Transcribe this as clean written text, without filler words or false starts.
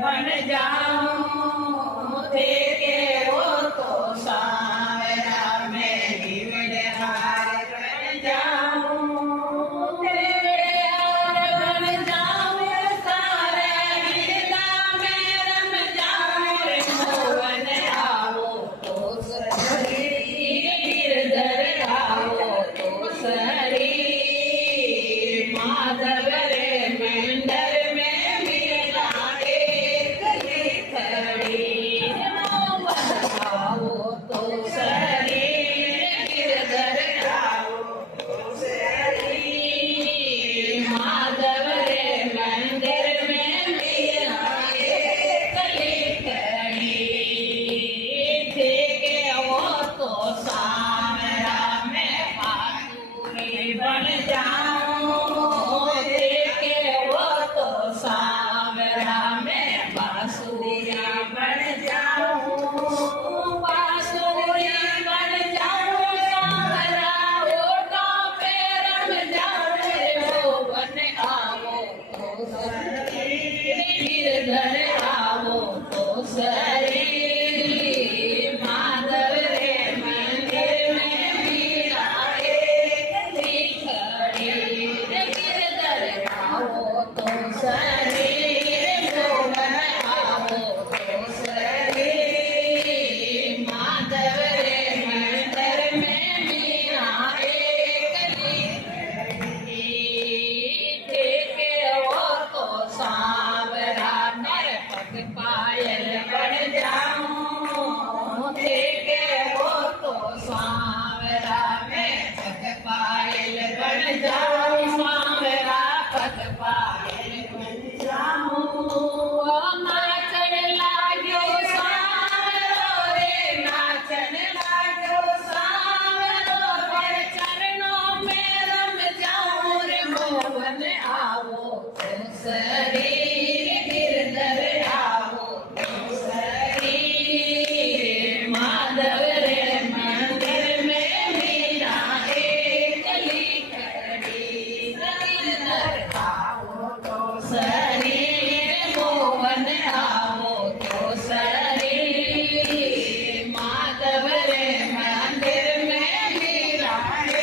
बन जाऊं थे के वो तो सावरा मैं हिवड़े हार बन जाऊं तेरे हार बन जाऊं सारे गिरदा में रम जाऊं रे मोहन आओ तो सरी गिरधर आओ तो सरी माधव रे मंडर में मिला तो सरी गिरधर आओ तो सरी माधव रे मंदिर में मेरा कली खड़ी थे के वो तो सामरा में पातूरी बन जाऊं थे के वो तो सामरा में बांसुरिया बन जाऊं गिरधर आओ तो सरी माधव रे मंदिर में मीरा कली खड़ी गिरधर आओ तो सरी मोहन आओ तो सरी माधव रे मंदिर में मीरा कली खड़ी थे के वो तो पायल बन जाऊं थे के वो तो सांवरा में पग पायल बन जाऊं सांवरा पग पायल बन जाऊं नाचन लाग्यो सांवरो रे नाचन लाग्यो सांवरो रे चरणों में रम जाऊं रे मोहन आओ तो सरी गिरधर माधव रे मंदिर में मीरा कली खड़ी गिरधर आओ तो सरी